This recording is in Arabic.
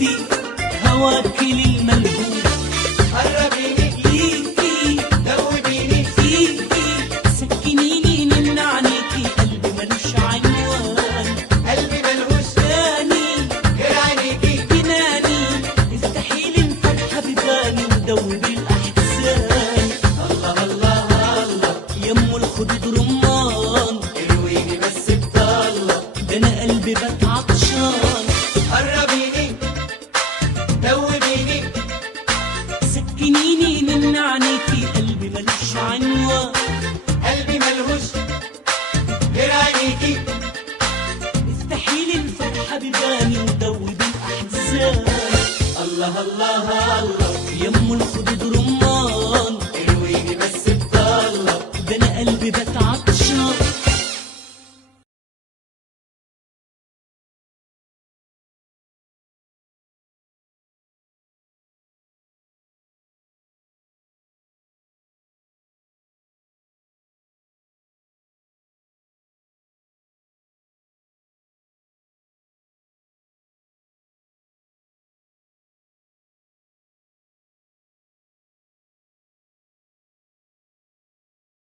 ايدي هواكي للملهوف، قربيني ليكي دوبيني فيكي، سكنيني من عنيكي، قلبي ملوش عنوان، قلبي ملهوش تاني غير عينيكي. جناني، افتحيلي الفرحة بباني ودوبي الأحزان. الله الله الله يمو الخدود رمان، ارويني بس بطلة. ده أنا قلبي بات عطشان، قربيني دوبيني سكنيني من عنيكي، قلبي ملوش عنوان، قلبي ملهوش غير عينيكي. افتحيلي الفرحة بباني ودوبي الأحزان. الله الله الله يمو الخدود رمان،